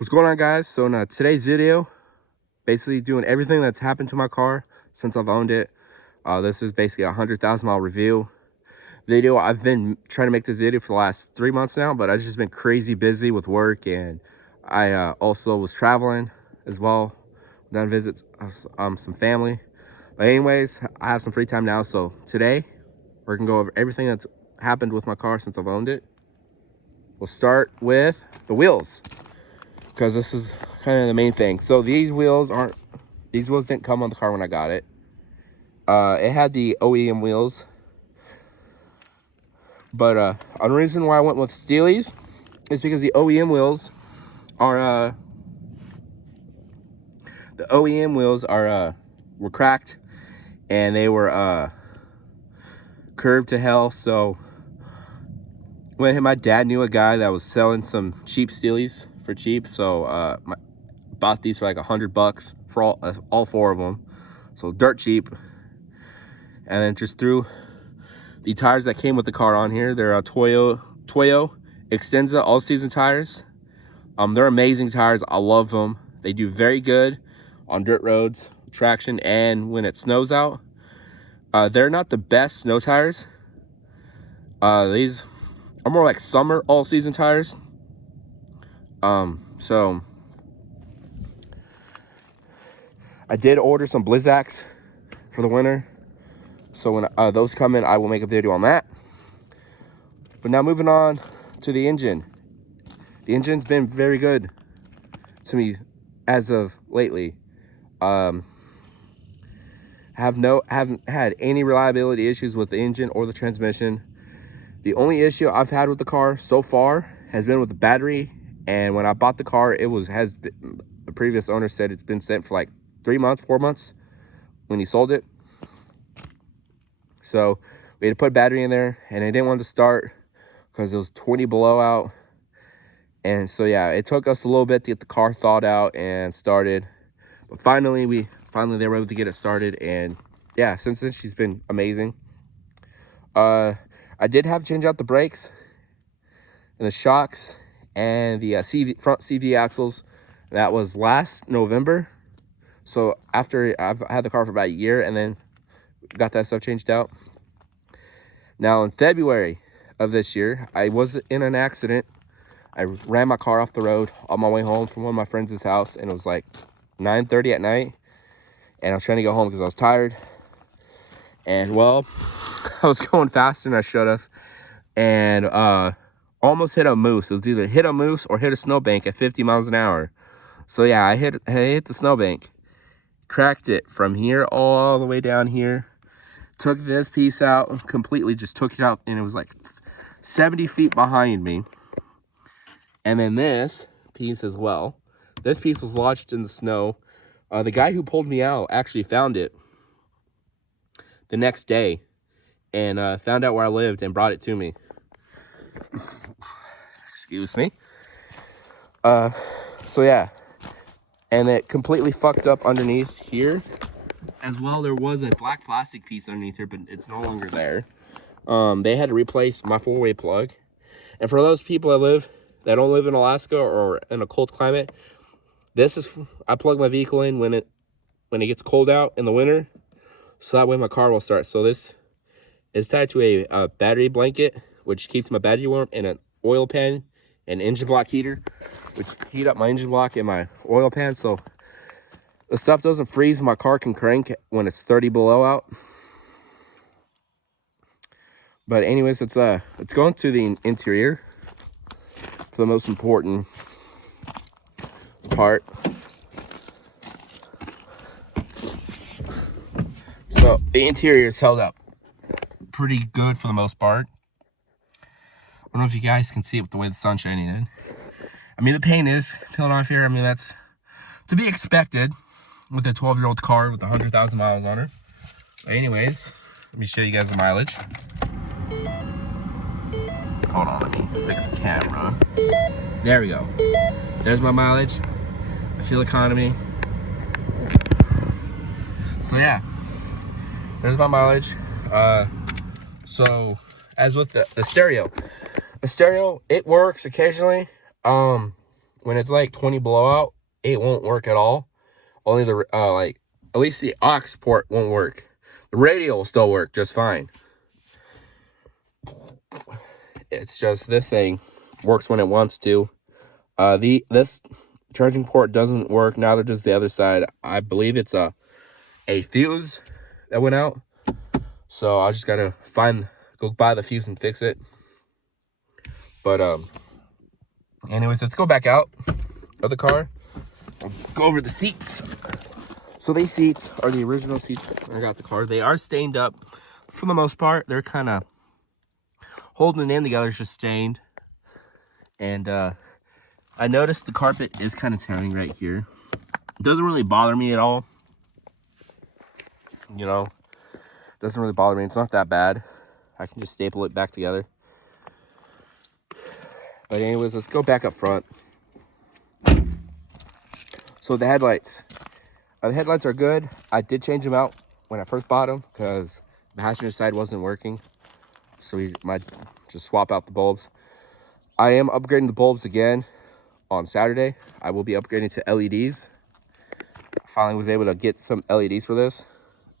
What's going on, guys? So in today's video, basically doing everything that's happened to my car since I've owned it. This is basically a 100,000 mile review video. I've been trying to make this video for the last 3 months now, but I've just been crazy busy with work, and I also was traveling as well. Done visits some family. But anyways, I have some free time now, so today we're gonna go over everything that's happened with my car since I've owned it. We'll start with the wheels, because this is kind of the main thing. So these wheels didn't come on the car when I got it. It had the OEM wheels, but the reason why I went with Steelies is because the OEM wheels are were cracked, and they were curved to hell. So when my dad knew a guy that was selling some cheap Steelies for cheap, so bought these for like $100 for all four of them, so dirt cheap. And then just threw the tires that came with the car on here. They're Toyo Extensa all-season tires. They're amazing tires. I love them. They do very good on dirt roads, traction, and when it snows out. They're not the best snow tires. These are more like summer all-season tires. So I did order some Blizzaks for the winter. So when those come in, I will make a video on that. But now moving on to the engine. The engine's been very good to me as of lately. Haven't had any reliability issues with the engine or the transmission. The only issue I've had with the car so far has been with the battery. And when I bought the car, the previous owner said it's been sent for like 3 months, 4 months when he sold it. So we had to put a battery in there, and I didn't want to start because it was 20 below out. And so yeah, it took us a little bit to get the car thawed out and started. But finally they were able to get it started, and yeah, since then she's been amazing. I did have to change out the brakes and the shocks and the front CV axles. That was last November. So after I've had the car for about a year, and then got that stuff changed out. Now in February of this year, I was in an accident. I ran my car off the road on my way home from one of my friends' house, and it was like 9:30 at night, and I was trying to go home because I was tired. And well, I was going faster than I should have, and almost hit a moose. It was either hit a moose or hit a snowbank at 50 miles an hour. So yeah, I hit the snowbank, cracked it from here all the way down here, took this piece out completely, just took it out, and it was like 70 feet behind me. And then this piece as well. This piece was lodged in the snow. The guy who pulled me out actually found it the next day, and found out where I lived and brought it to me. Excuse me. So yeah, and it completely fucked up underneath here as well. There was a black plastic piece underneath here, but it's no longer there. They had to replace my 4-way plug. And for those people that don't live in Alaska or in a cold climate, I plug my vehicle in when it gets cold out in the winter, so that way my car will start. So this is tied to a battery blanket, which keeps my battery warm, and an oil pan and engine block heater, which heat up my engine block and my oil pan, so the stuff doesn't freeze. My car can crank when it's 30 below out. But anyways, let's go into the interior for the most important part. So the interior is held up pretty good for the most part. I don't know if you guys can see it with the way the sun's shining in. I mean, the paint is peeling off here. I mean, that's to be expected with a 12-year-old car with 100,000 miles on her. But anyways, let me show you guys the mileage. Hold on, let me fix the camera. There we go. There's my mileage, my fuel economy. So yeah, there's my mileage. So as with the stereo, it works occasionally. when it's like 20 below out, it won't work at all. Only the like at least the aux port won't work. The radio will still work just fine. It's just this thing works when it wants to. This charging port doesn't work. Neither does the other side. I believe it's a fuse that went out. So I just gotta go buy the fuse and fix it. But anyways, let's go back out of the car. I'll go over the seats. So these seats are the original seats when I got the car. They are stained up for the most part. They're kind of holding it in together. It's just stained. And I noticed the carpet is kind of tearing right here. It doesn't really bother me at all. You know, it doesn't really bother me. It's not that bad. I can just staple it back together. But anyways, let's go back up front. So the headlights. The headlights are good. I did change them out when I first bought them because the passenger side wasn't working. So we might just swap out the bulbs. I am upgrading the bulbs again on Saturday. I will be upgrading to LEDs. I finally was able to get some LEDs for this.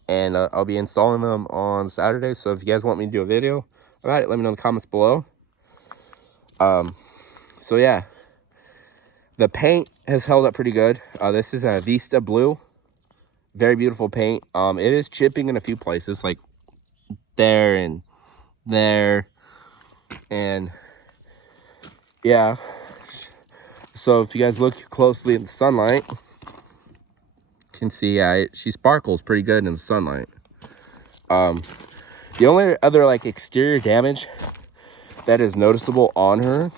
And I'll be installing them on Saturday. So if you guys want me to do a video about it, let me know in the comments below. So yeah. The paint has held up pretty good. This is a Vista Blue. Very beautiful paint. It is chipping in a few places, like there and there. And yeah. So if you guys look closely in the sunlight, you can see she sparkles pretty good in the sunlight. The only other like exterior damage that is noticeable on her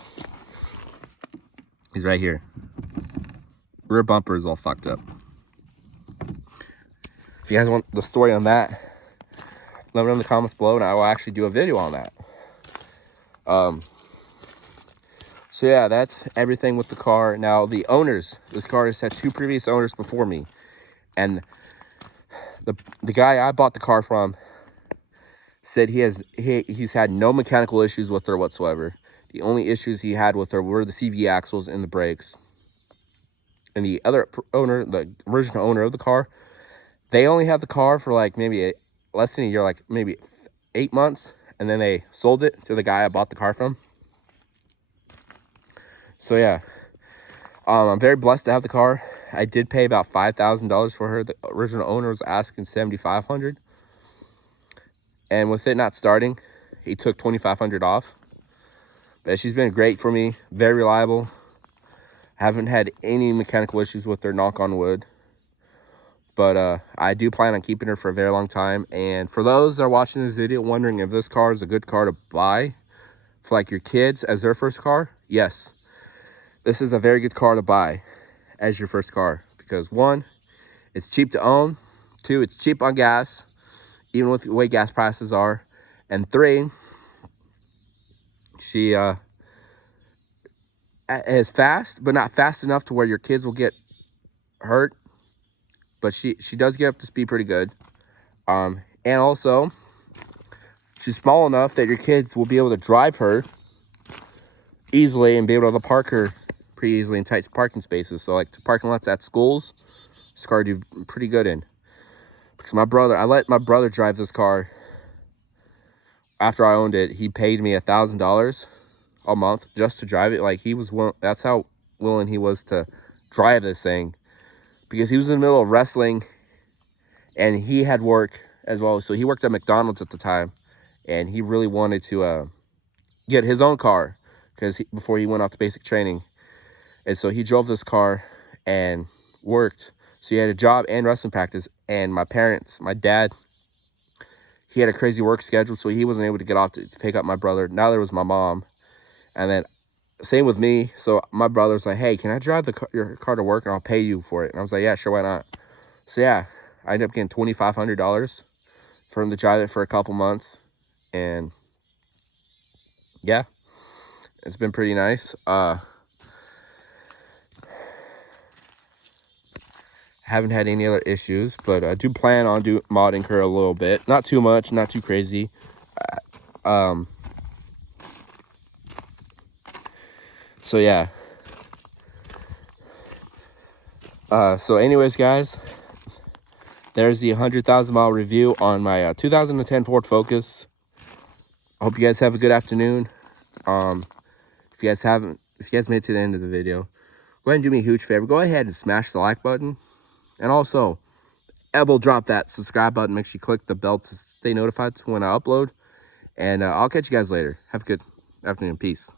is right here. Rear bumper is all fucked up. If you guys want the story on that, let me know in the comments below and I will actually do a video on that. So yeah, that's everything with the car. Now the owners, this car has had 2 previous owners before me. And the guy I bought the car from said he's had no mechanical issues with her whatsoever. The only issues he had with her were the CV axles and the brakes. And the other owner, the original owner of the car, they only had the car for like maybe less than a year, like maybe 8 months. And then they sold it to the guy I bought the car from. So yeah, I'm very blessed to have the car. I did pay about $5,000 for her. The original owner was asking $7,500. And with it not starting, he took $2,500 off. But she's been great for me, very reliable. Haven't had any mechanical issues with her, knock on wood. But I do plan on keeping her for a very long time. And for those that are watching this video wondering if this car is a good car to buy for like your kids as their first car, yes. This is a very good car to buy as your first car. Because 1, it's cheap to own. 2, it's cheap on gas, even with the way gas prices are. And 3, she is fast, but not fast enough to where your kids will get hurt. But she does get up to speed pretty good. And also, she's small enough that your kids will be able to drive her easily and be able to park her pretty easily in tight parking spaces. So like to parking lots at schools, this car do pretty good in. Because I let my brother drive this car after I owned it. He paid me $1,000 a month just to drive it. Like that's how willing he was to drive this thing. Because he was in the middle of wrestling and he had work as well. So he worked at McDonald's at the time and he really wanted to get his own car before he went off to basic training. And so he drove this car and worked. So he had a job and wrestling practice. And my dad, he had a crazy work schedule. So he wasn't able to get off to pick up my brother. Now there was my mom. And then same with me. So my brother's like, hey, can I drive your car to work and I'll pay you for it? And I was like, yeah, sure, why not? So yeah, I ended up getting $2,500 for him to drive it for a couple months. And yeah, it's been pretty nice. Haven't had any other issues, but I do plan on modding her a little bit. Not too much, not too crazy. So yeah, So anyways, guys, there's the 100,000 mile review on my 2010 Ford Focus. I hope you guys have a good afternoon. If you guys made it to the end of the video, go ahead and do me a huge favor. Go ahead and smash the like button. And also, elbow drop that subscribe button. Make sure you click the bell to stay notified when I upload. And I'll catch you guys later. Have a good afternoon. Peace.